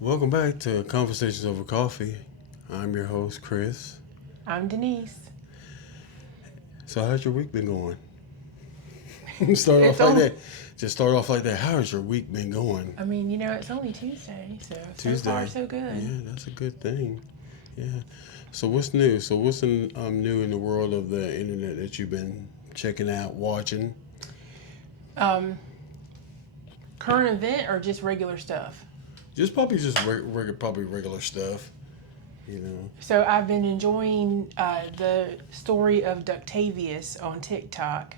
Welcome back to Conversations Over Coffee. I'm your host, Chris. I'm Denise. So, how's your week been going? Start It's off like on. that. Just start off like that. How has your week been going? It's only Tuesday, so far Tuesday. so good. Yeah, that's a good thing. Yeah. So, what's new? So, what's new in the world of the internet that you've been checking out, watching? Um, Current event or just regular stuff? Just probably just probably regular stuff. You know, So I've been enjoying the story of Ductavius on TikTok.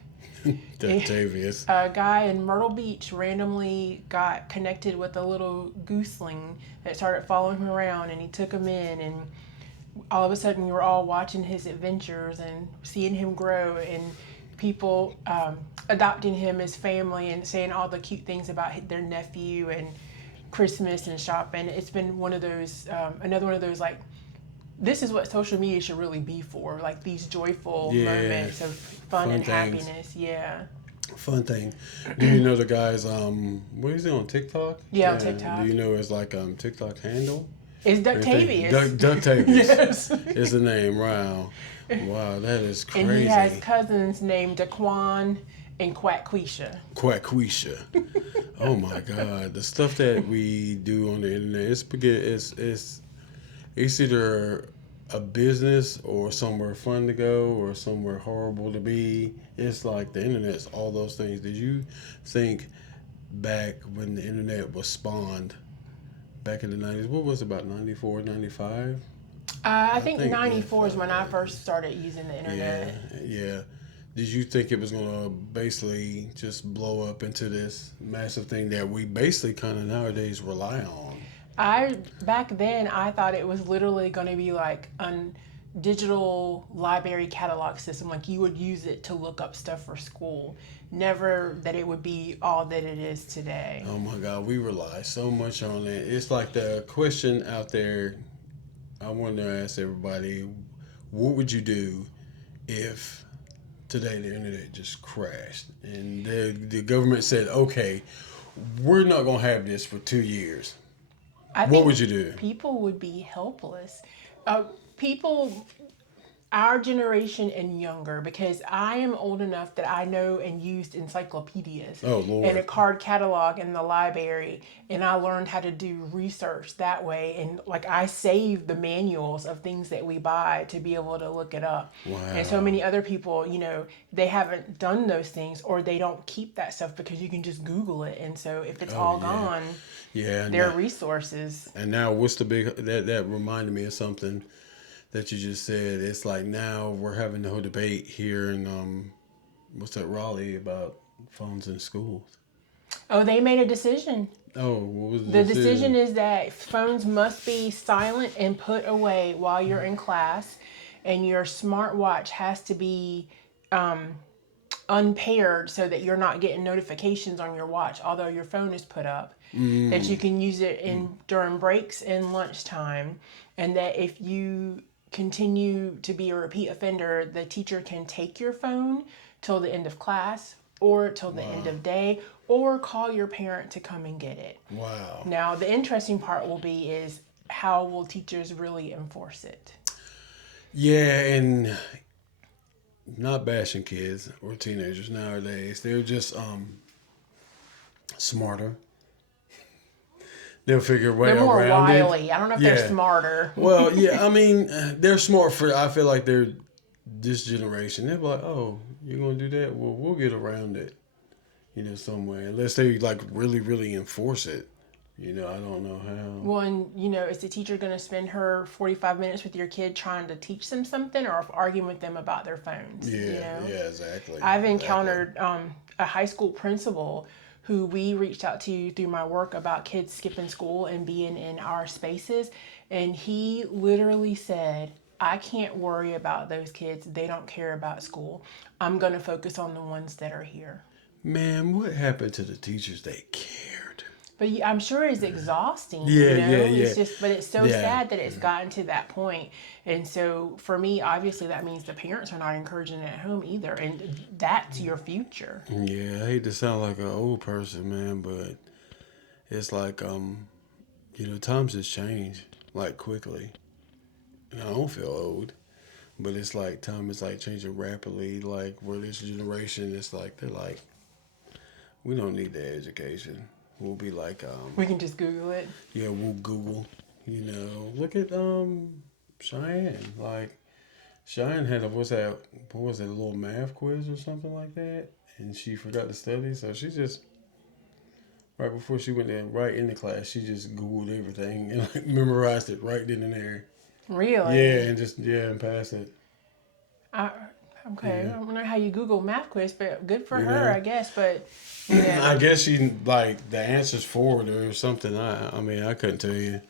Octavius. A guy in Myrtle Beach randomly got connected with a little gooseling that started following him around, and he took him in, and all of a sudden we were all watching his adventures and seeing him grow, and people adopting him as family and saying all the cute things about their nephew and Christmas and shopping. It's been one of those another one of those, like, this is what social media should really be for, like these joyful Yeah. moments of fun Fun and things. happiness. Yeah. Fun thing. Do you know the guy's what is it on TikTok? Yeah, on Yeah. Do TikTok. you know his like TikTok handle? It's Or anything? Duck Ductavius. Ductavius Yes. is the name. Wow. Wow, that is And he has crazy. cousins named Daquan and Quackquisha. Quackquisha. Oh my God. The stuff that we do on the internet, it's either a business or somewhere fun to go or somewhere horrible to be. It's like the internet's all those things. Did you think back when the internet was spawned back in the 90s? What was it, about 94, 95? I I think think 94 is when I 95. first started using the Yeah, internet. yeah. Did you think it was going to basically just blow up into this massive thing that we basically kind of nowadays rely on? Back then I thought it was literally going to be like a digital library catalog system, like you would use it to look up stuff for school. Never that it would be all that it is today. Oh my God, we rely so much on it. It's like the question out there I want to ask everybody: what would you do if today the internet just crashed and the government said, "Okay, we're not gonna have this for 2 years"? I What think would you do? people would be helpless. People our generation and younger, because I am old enough that I know and used encyclopedias Oh and a Lord, card catalog in the library, and I learned how to do research that way, and like I save the manuals of things that we buy to be able to look it up. And so wow. many other people, they haven't done those things, or they don't keep that stuff because you can just Google it, and so if it's Oh all yeah, gone, yeah. their resources. And now what's the big that reminded me of something that you just said. It's like now we're having the whole debate here in what's that, Raleigh, about phones in schools. Oh, they made a decision. Oh, what was the The decision decision? is that phones must be silent and put away while you're in class, and your smartwatch has to be unpaired so that you're not getting notifications on your watch, although your phone is put up. That you Mm, can use it in during breaks and lunchtime, and that if you continue to be a repeat offender, the teacher can take your phone till the end of class or till the end wow, of day, or call your parent to come and get it. wow. Now, the interesting part will be is how will teachers really enforce it? Yeah, and not bashing kids or teenagers nowadays. They're just smarter. They'll figure a way They're more around it. wily. I don't know if they're Yeah. smarter. Well, yeah. I mean, they're smart for. I feel like they're this generation. They're like, oh, you're gonna do that? Well, we'll get around it. Some way. Unless they like really, really enforce it. I don't know how. Well, and is the teacher going to spend her 45 minutes with your kid trying to teach them something, or arguing with them about their phones? Yeah, yeah, exactly, I've exactly. encountered a high school principal who we reached out to through my work about kids skipping school and being in our spaces. And he literally said, I can't worry about those kids. They don't care about school. I'm going to focus on the ones that are here. Man, what happened to the teachers that cared? But I'm sure it's exhausting, Yeah, yeah, It's yeah, just, but it's so yeah, sad that it's gotten to that point. And so for me, obviously, that means the parents are not encouraging it at home either. And that's your future. yeah. I hate to sound like an old person, man, but it's like times just change like quickly. And I don't feel old, but it's like time is like changing rapidly. Like where this generation, it's like they're like, we don't need the education. We'll be like, We can just Google it. yeah, we'll Google. Look at Cheyenne. Like Cheyenne had a what was that, a little math quiz or something like that, and she forgot to study, so she just right before she went in, right in the class, she just Googled everything and like, memorized it right then and there. Yeah, Really? and just and passed it. I, okay. I Yeah, don't know how you Google math quiz, but good for you her, know. I guess. But yeah. I guess she like the answers for it or something. I mean I couldn't tell you.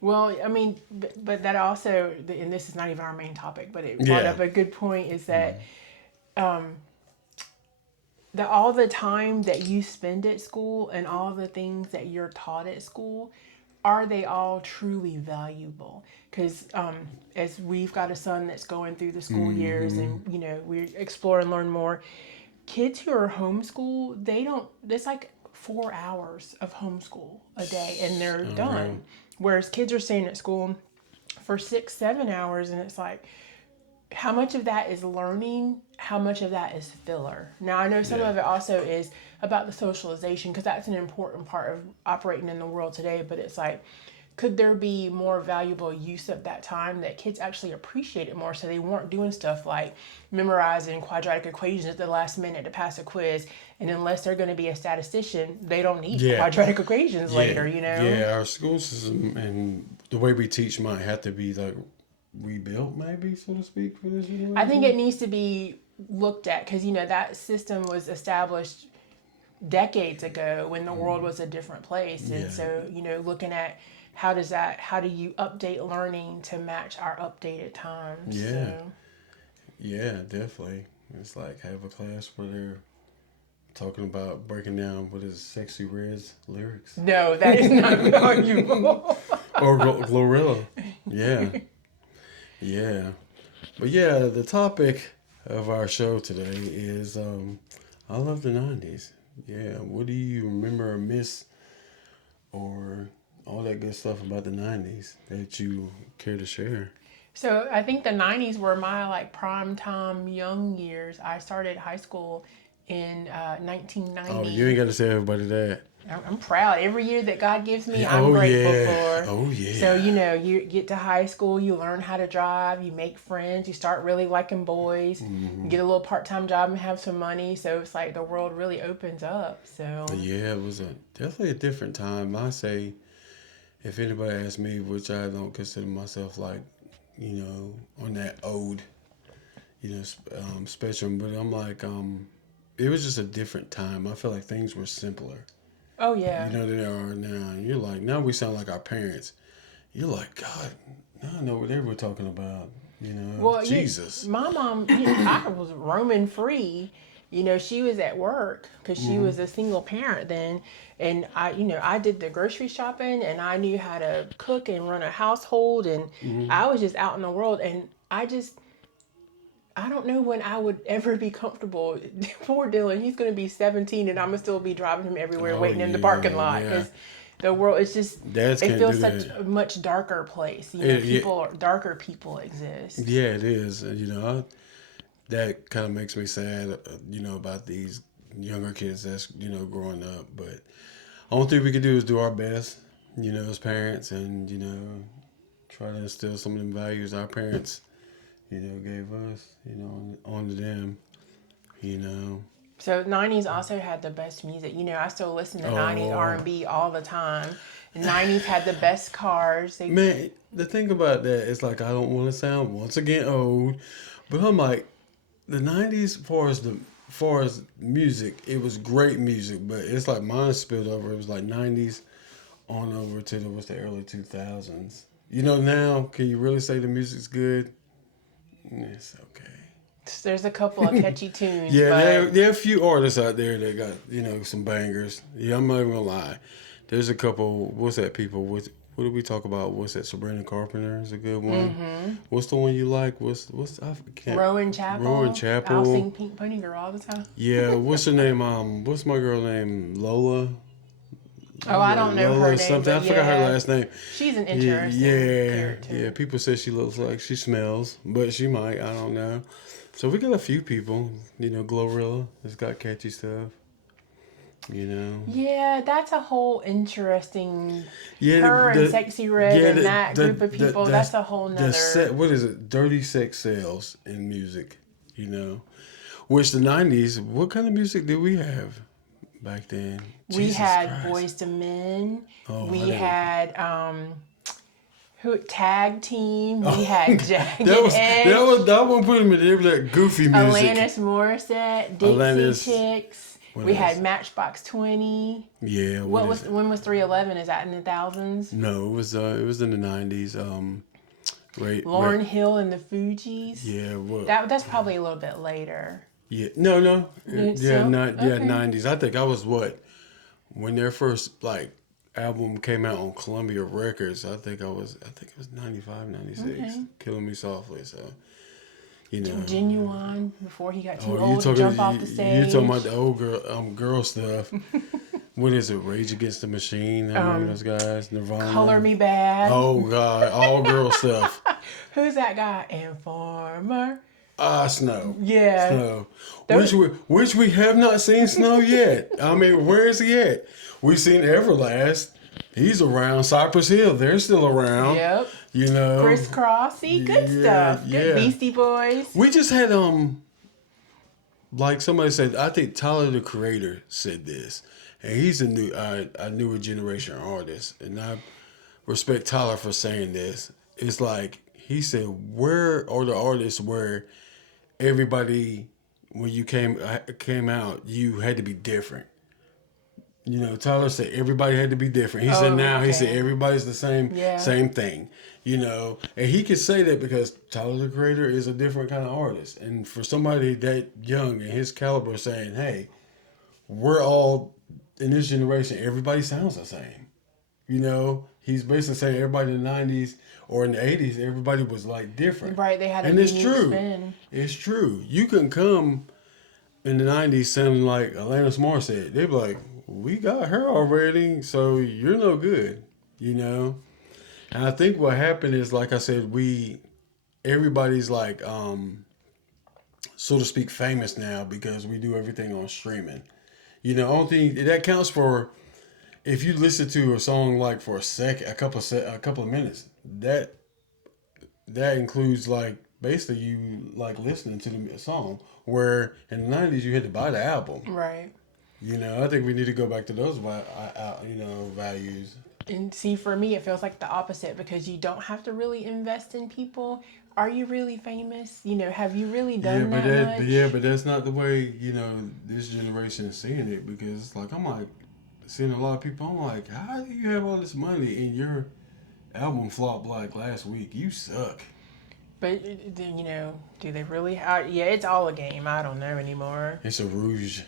Well, I mean, but that also, and this is not even our main topic, but it brought Yeah. up a good point is that um, that all the time that you spend at school and all the things that you're taught at school, are they all truly valuable? Because as we've got a son that's going through the school years Mm-hmm. and, we explore and learn more, kids who are homeschooled, it's like 4 hours of homeschool a day and they're Unreal. done. Whereas kids are staying at school for 6, 7 hours and it's like, how much of that is learning? How much of that is filler? Now, I know some Yeah. of it also is about the socialization because that's an important part of operating in the world today. But it's like, could there be more valuable use of that time that kids actually appreciate it more so they weren't doing stuff like memorizing quadratic equations at the last minute to pass a quiz? And unless they're going to be a statistician, they don't need Yeah. quadratic equations Yeah. later. Yeah. Our school system and the way we teach might have to be like rebuilt, maybe so to speak, for this I think it generation. needs to be looked at because that system was established decades ago when the world was a different place. And Yeah. so, looking at how do you update learning to match our updated times? Yeah. So, Yeah. Definitely. It's like have a class where they're talking about breaking down what is Sexy Red's lyrics. no, that is not valuable. Or Glorilla. Yeah. Yeah. But yeah, the topic of our show today is I love the 90s. Yeah. What do you remember or miss or all that good stuff about the 90s that you care to share? So I think the 90s were my like prime time young years. I started high school in Oh, you ain't 1990. got to say everybody that. I'm proud. Every year that God gives me, Yeah, I'm oh, grateful yeah. for. Oh, So, yeah. you get to high school, you learn how to drive, you make friends, you start really liking boys, you Hmm. get a little part time job and have some money. So it's like the world really opens up. So, Yeah, it was definitely a different time. I say, if anybody asks me, which I don't consider myself like, on that old, spectrum, but I'm like, it was just a different time. I feel like things were simpler, oh, yeah. than they are now. And you're like, now we sound like our parents. You're like, God, now I know what they were talking about. Well, Jesus. my mom, I was roaming free. She was at work because she Hmm. was a single parent then. And I did the grocery shopping and I knew how to cook and run a household. And Hmm. I was just out in the world. And I don't know when I would ever be comfortable. Poor Dylan, he's going to be 17 and I'm going to still be driving him everywhere, Oh waiting in the parking yeah, lot yeah. because the world is just, Dads it can't do feels such that. a much darker place. Yeah, Darker people exist. yeah, it is. That kind of makes me sad, about these younger kids that's growing up. But only thing we can do is do our best, as parents, and try to instill some of them values our parents, gave us, on to them, you know. So 90s also had the best music. I still listen to 90s Oh R&B all the time. The 90s had the best cars. man, the thing about that is like I don't want to sound once again old, but I'm like the '90s, far as music, it was great music, but it's like mine spilled over. It was like '90s on over to the early 2000s. Now can you really say the music's good? It's There's a couple of okay. catchy tunes, Yeah, there but there are a few artists out there that got some bangers. Yeah, I'm not even gonna lie. There's a couple. What's that? People. What did we talk about? What's that? Sabrina Carpenter is a good one. What's the one you like? What's I can't. Rowan Rowan Chapel, I'll Chapel. sing Pink Pony Girl all the time. Yeah, what's her name? What's my girl name? Lola. Oh, I don't know her name, something. I but forgot her yeah. last name. She's an Yeah, interesting character. yeah. People say she looks like she smells, but she might. I don't know. So we got a few people. You know, Glorilla has got catchy stuff. You know. Yeah, that's a whole interesting. Yeah, Her and Sexy Red and that group of people. That's a whole the set. nother. What is it? Dirty sex sales in music. You know, which the '90s. What kind of music did we have back then? We Jesus had Christ. Boys to Men. Oh, I We didn't. had who tag team. We had Jagged That Edge. was that one put him in there with that goofy music. Alanis Morissette, Dixie Alanis- Chicks. what We else? had Matchbox 20. Yeah. What was is it? when was 311? Is that in the thousands? No, it was in the '90s. Lauryn Hill and the Fugees. Yeah. What? That's probably a little bit later. Yeah. No. It's Yeah. so? Not. Yeah. Okay. '90s. I think I was what when their first album came out on Columbia Records. I think it was 95, 96. Okay. Killing Me Softly. So. You know. Genuine before he got too Oh, old to jump off the stage. You're talking about the old girl stuff. What is it? Rage Against the Machine. I remember those guys. Nirvana. Color Me Bad. Oh God, all girl stuff. Who's that guy? Informer. Snow. Yeah. Snow. Those- Which we have not seen Snow yet. I mean, where is he at? We've seen Everlast. He's around. Cypress Hill. They're still around. Yep. You know. Chris Crossy. Good Yeah, stuff. Good yeah. Beastie Boys. We just had like somebody said, I think Tyler the Creator said this, and he's a newer generation artist, and I respect Tyler for saying this. It's like he said, where are the artists where everybody when you came out, you had to be different. You know, Tyler said everybody had to be different. He said now, he said everybody's the same thing. You know, and he could say that because Tyler the Creator is a different kind of artist. And for somebody that young and his caliber saying, hey, we're all in this generation, everybody sounds the same. You know, he's basically saying everybody in the 90s or in the 80s, everybody was like different. Right, they had a and it's unique true. spin. It's true. You can come in the 90s sounding like Alanis Morissette. They'd be like, we got her already, so you're no good, you know? And I think what happened is, like I said, everybody's like, so to speak, famous now because we do everything on streaming. You know, only thing that counts for, if you listen to a song like for a second, a couple of minutes, that includes like basically you like listening to the song. Where in the 90s you had to buy the album. Right. You know, I think we need to go back to those values. And see, for me, it feels like the opposite because you don't have to really invest in people. Are you really famous? You know, have you really done that much? Yeah, but that's not the way, you know, this generation is seeing it because it's like, I'm like, seeing a lot of people, I'm like, how do you have all this money and your album flopped like last week? You suck. But, you know, do they really? Yeah, it's all a game. I don't know anymore. It's a rouge,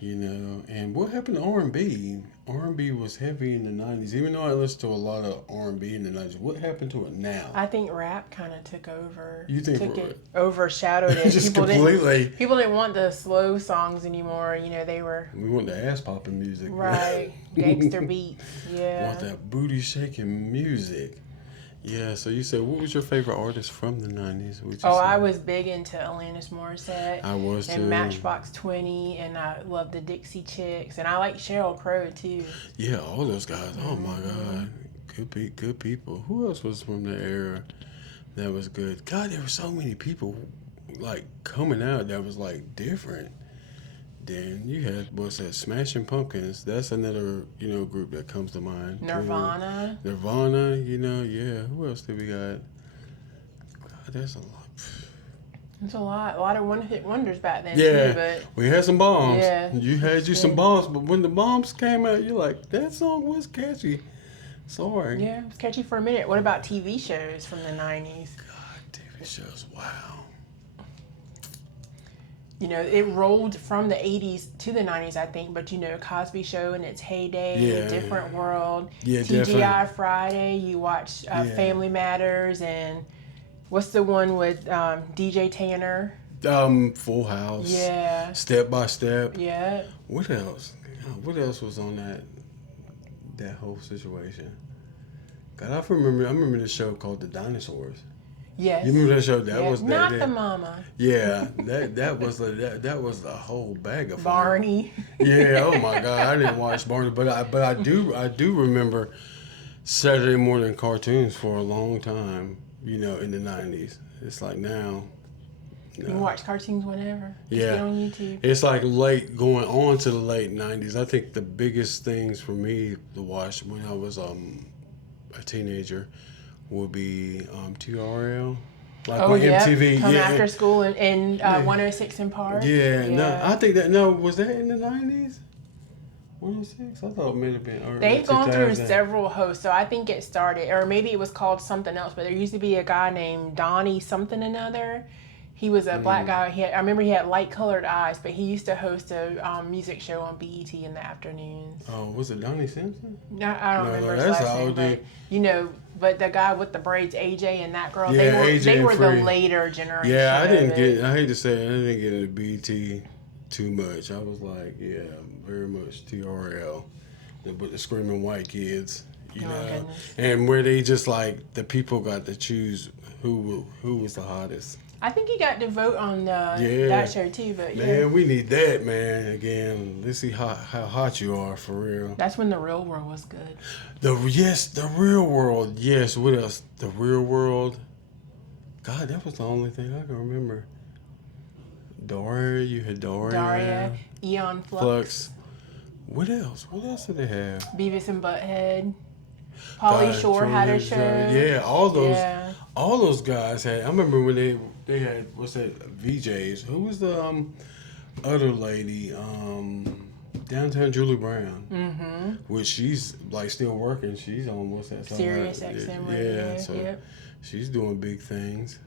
you know. And what happened to R&B? R&B was heavy in the 90s. Even though I listened to a lot of R&B in the 90s, what happened to it now? I think rap kind of took over. You think it overshadowed it? Just completely. People didn't want the slow songs anymore. You know, they were. We want the ass popping music. Right. Gangster beats. Yeah. Want that booty shaking music. Yeah, so you said, what was your favorite artist from the 90s? I was big into Alanis Morissette. I was too. And Matchbox 20, and I loved the Dixie Chicks, and I like Sheryl Crow too. Yeah, all those guys. Oh my God, good people. Who else was from the era that was good? God, there were so many people like coming out that was like different. Then you had Smashing Pumpkins. That's another group that comes to mind. Nirvana. Yeah. Who else did we got? God, there's a lot. There's a lot of one-hit wonders back then Yeah, too. But we had some bombs. Yeah, you had some bombs, but when the bombs came out, you're like, that song was catchy. Sorry. Yeah, it was catchy for a minute. What about TV shows from the 90s? God, TV shows. Wow. You know, it rolled from the 80s to the 90s, I think. But, you know, Cosby Show in its heyday, Different World, TGI definitely. Friday. You watch Family Matters, and what's the one with DJ Tanner? Full House. Yeah. Step by Step. Yeah. What else? What else was on that? that whole situation. God, I remember this show called The Dinosaurs. Yes. You remember that show? That was not that. the mama. Yeah, that was a whole bag of fun. Barney. Yeah. Oh my God, I didn't watch Barney, but I do remember Saturday morning cartoons for a long time. You know, in the '90s. It's like now. You can watch cartoons whenever. Just Yeah. get on YouTube. It's like late going on to the late '90s. I think the biggest things for me to watch when I was a teenager would be TRL. Like Oh, on yeah. MTV. Come Yeah. after school and 106 in Park. Yeah, no, I think that was that in the '90s? 106? I thought it may have been early. They've gone through 2000. several hosts, so I think it started, or maybe it was called something else, but there used to be a guy named Donnie something another. He was a black guy. I remember he had light-colored eyes, but he used to host a music show on BET in the afternoons. Oh, was it Donnie Simpson? No, I don't remember his that's last name, OG. but but the guy with the braids, AJ, and that girl, Yeah, they AJ were and the Free. later generation. Yeah, I didn't of it. get. I hate to say it, I didn't get into BT too much. I was like, yeah, very much TRL, with the screaming white kids, you know, Goodness. and where they just like the people got to choose who was the hottest. I think he got to vote on Yeah. that show too, but yeah. Man, we need that, man. Again, let's see how hot you are for real. That's when the real world was good. The Real World. Yes, what else? The Real World. God, that was the only thing I can remember. Daria, you had Daria, Eon Flux, What else? What else did they have? Beavis and Butthead. Pauly God, Shore had a Troy, show. Yeah, Yeah. all those guys had. I remember when they had what's that? VJs. Who was the other lady? Downtown Julie Brown. Mm-hmm. Which she's like still working. She's on what's that? Sirius XM radio. Yeah, so Yep. she's doing big things.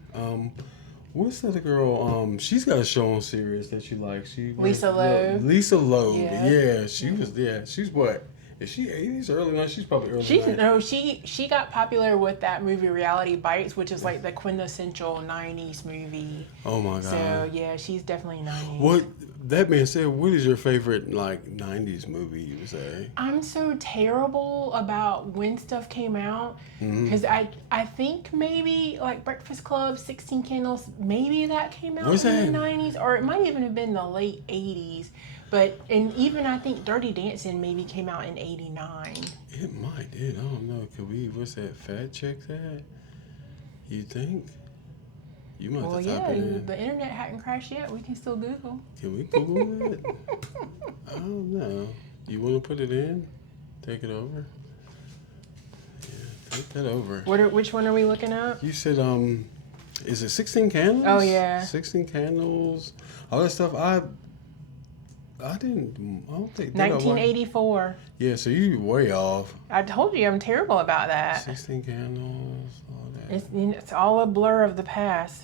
What's the other girl? She's got a show on Sirius that you like. Lisa Loeb. Lisa Loeb. Yeah. Yeah, she was. Yeah, she's what? Is she 80s early? No, she's probably early. 90s. She got popular with that movie Reality Bites, which is like the quintessential '90s movie. Oh my god. So yeah, she's definitely '90s. What? That being said, what is your favorite like '90s movie? You would say? I'm so terrible about when stuff came out because I think maybe like Breakfast Club, 16 Candles, maybe that came out What's in the that? '90s, or it might even have been the late '80s. But and even I think Dirty Dancing maybe came out in '89. It might. I don't know. Could we? What's that? Fact check that? You think? You might Well, have to type yeah, it in. the internet hadn't crashed yet. We can still Google. Can we Google it? I don't know. You want to put it in? Take it over? Yeah, take that over. Which one are we looking up? You said, is it 16 Candles? Oh, yeah. 16 Candles. All that stuff. I don't think. did I watch- 1984. Yeah, so you way off. I told you I'm terrible about that. 16 Candles, all that. It's all a blur of the past.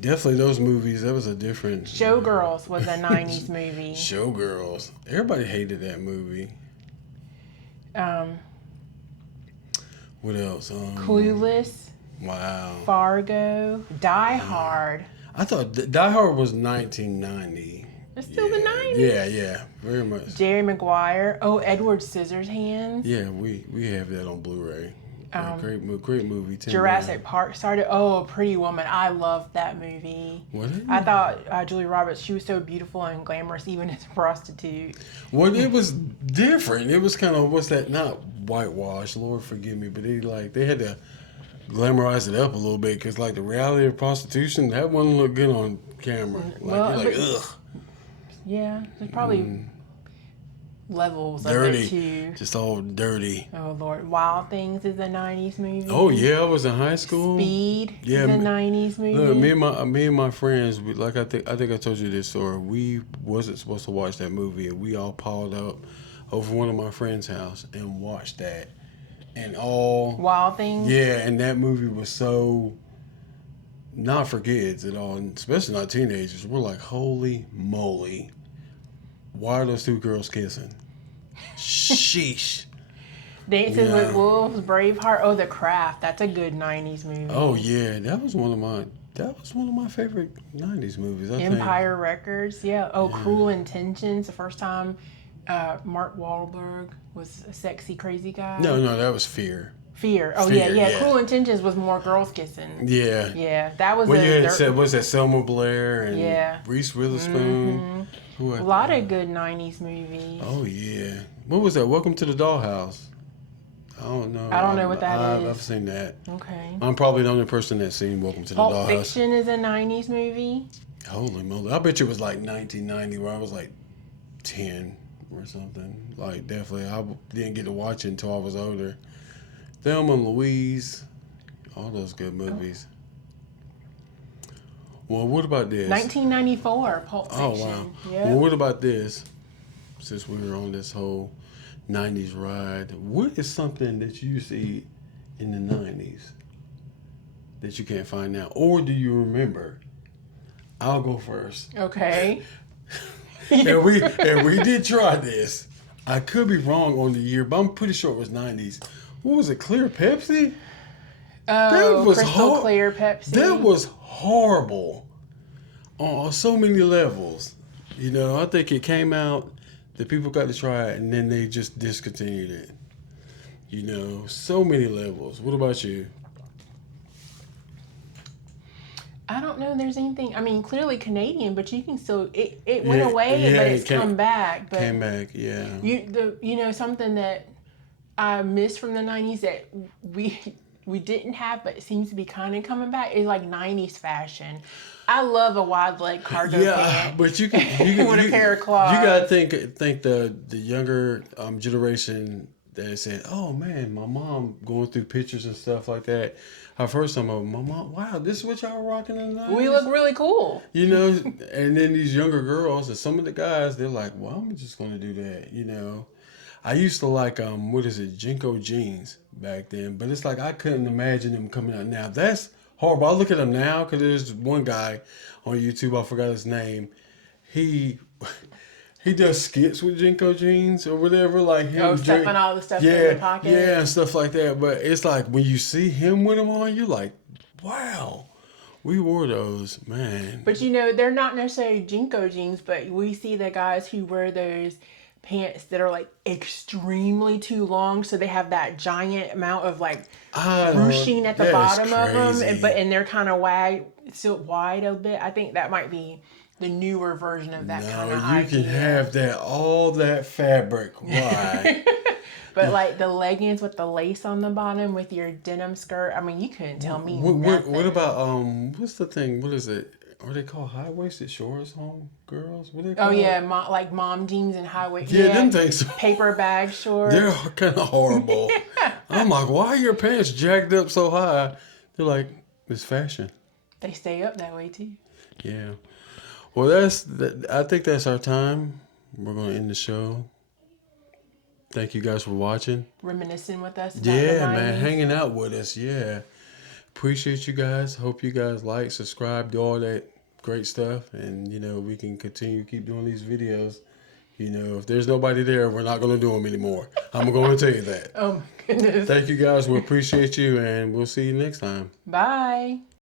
Definitely those movies. That was a different. Showgirls was a '90s movie. Showgirls. Everybody hated that movie. What else? Clueless, Wow. Fargo, Die Hard. I thought Die Hard was 1990. It's still the 90s. Yeah, very much. Jerry Maguire. Oh, Edward Scissorhands. Yeah, we have that on Blu-ray. Yeah, great movie. Tim Jurassic Park started. Oh, Pretty Woman. I loved that movie. What? I thought Julia Roberts, she was so beautiful and glamorous, even as a prostitute. Well, it was different. It was kind of what's that? Not whitewash. Lord forgive me, but they had to glamorize it up a little bit because like the reality of prostitution, that wouldn't look good on camera. Like, Well, you're like, but- ugh, Yeah, there's probably levels dirty, of it too. just all dirty. Oh Lord, Wild Things is a '90s movie. Oh yeah, I was in high school. Speed Yeah, is a '90s movie. Look, me and my friends, I think I told you this story. We wasn't supposed to watch that movie, and we all piled up over one of my friends' house and watched that. And all Wild Things. yeah, and that movie was so not for kids at all, and especially not teenagers. We're like, holy moly, why are those two girls kissing? Sheesh. Dancing Yeah. with Wolves, Braveheart. Oh, The Craft. That's a good '90s movie. Oh yeah, that was one of my favorite '90s movies. I think. Empire Records. Yeah. Oh, Cruel Intentions. The first time Mark Wahlberg was a sexy, crazy guy. No, that was Fear. Fear. Oh, Fear, yeah. yeah. Cruel Intentions was more girls kissing. Yeah. Yeah, that was Well, you had said, was that Selma Blair and Yeah. Reese Witherspoon? Mm-hmm. Who A lot of good 90s movies. Oh, yeah. What was that? Welcome to the Dollhouse. I don't know. I don't know what that is. I've seen that. Okay. I'm probably the only person that's seen Welcome to the Pulp Dollhouse. Fiction is a 90s movie. Holy moly. I bet you it was like 1990 where I was like 10 or something. Like, definitely. I didn't get to watch it until I was older. Thelma and Louise. All those good movies. Well, what about this? 1994, Pulp Fiction. Oh, wow. Yep. Well, what about this? Since we were on this whole 90s ride, what is something that you see in the 90s that you can't find now? Or do you remember? I'll go first. Okay. and we did try this. I could be wrong on the year, but I'm pretty sure it was 90s. What was it? Clear Pepsi? Oh, Crystal Clear Pepsi. That was horrible on so many levels. You know, I think it came out, the people got to try it, and then they just discontinued it. You know, so many levels. What about you? I don't know if there's anything. I mean, clearly Canadian, but you can still. It went away, but it's come back. But came back, yeah. You know something that I missed from the 90s that we didn't have, but it seems to be kind of coming back, is like 90s fashion. I love a wide leg cargo pant. But you can with a pair of claws. You gotta think the younger generation that said, "Oh man, my mom going through pictures and stuff like that." I've heard some of them. My mom, wow, this is what y'all were rocking in the 90s? We look really cool. You know, and then these younger girls and some of the guys, they're like, "Well, I'm just gonna do that." You know, I used to like what is it, Jinko jeans back then, but it's like I couldn't imagine them coming out now. That's horrible. I look at them now because there's one guy on YouTube, I forgot his name. He does skits with Jinko jeans or whatever, like him. Stuffing all the stuff in your pocket. Yeah, and stuff like that. But it's like when you see him with them on, you're like, wow, we wore those, man. But you know, they're not necessarily Jinko jeans, but we see the guys who wear those pants that are like extremely too long, so they have that giant amount of like ruching at the bottom of them, and they're kind of still wide a bit. I think that might be the newer version of that kind of idea. You can have that, all that fabric wide. But like the leggings with the lace on the bottom with your denim skirt, I mean, you couldn't tell me nothing. What about what's the thing? What is it? Are they called high-waisted shorts, home girls? What are they called? Oh yeah, like mom jeans and high-waisted. Yeah, them things. Paper bag shorts. They're kind of horrible. I'm like, why are your pants jacked up so high? They're like, it's fashion. They stay up that way too. Yeah. Well, I think that's our time. We're gonna end the show. Thank you guys for watching. Reminiscing with us. Yeah, man, hanging out with us. Yeah, appreciate you guys. Hope you guys like, subscribe, do all that great stuff, and you know we can continue to keep doing these videos. You know, if there's nobody there, we're not gonna do them anymore. I'm going to tell you that. Oh my goodness. Thank you guys. We appreciate you, and we'll see you next time. Bye.